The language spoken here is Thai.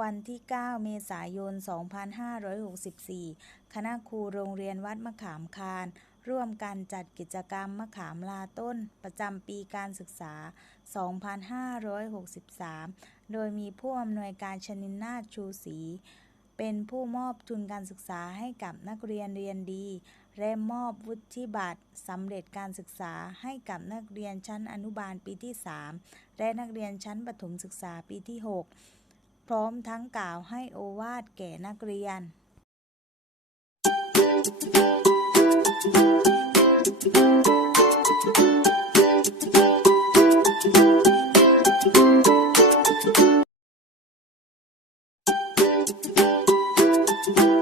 วันที่ 9 เมษายน 2564 คณะครูโรงเรียนวัดมะขามคาน ร่วมกันจัดกิจกรรมมะขามลาต้น ประจำปีการศึกษา 2563 โดยมีผู้อำนวยการชนินนาชูศรีเป็นผู้มอบทุนการศึกษาให้กับนักเรียนเรียนดี และมอบวุฒิบัตรสำเร็จการศึกษาให้กับนักเรียนชั้นอนุบาลปีที่ 3 และนักเรียนชั้นประถมศึกษาปีที่ 6 พร้อมทั้งกล่าวให้โอวาทแก่นักเรียนค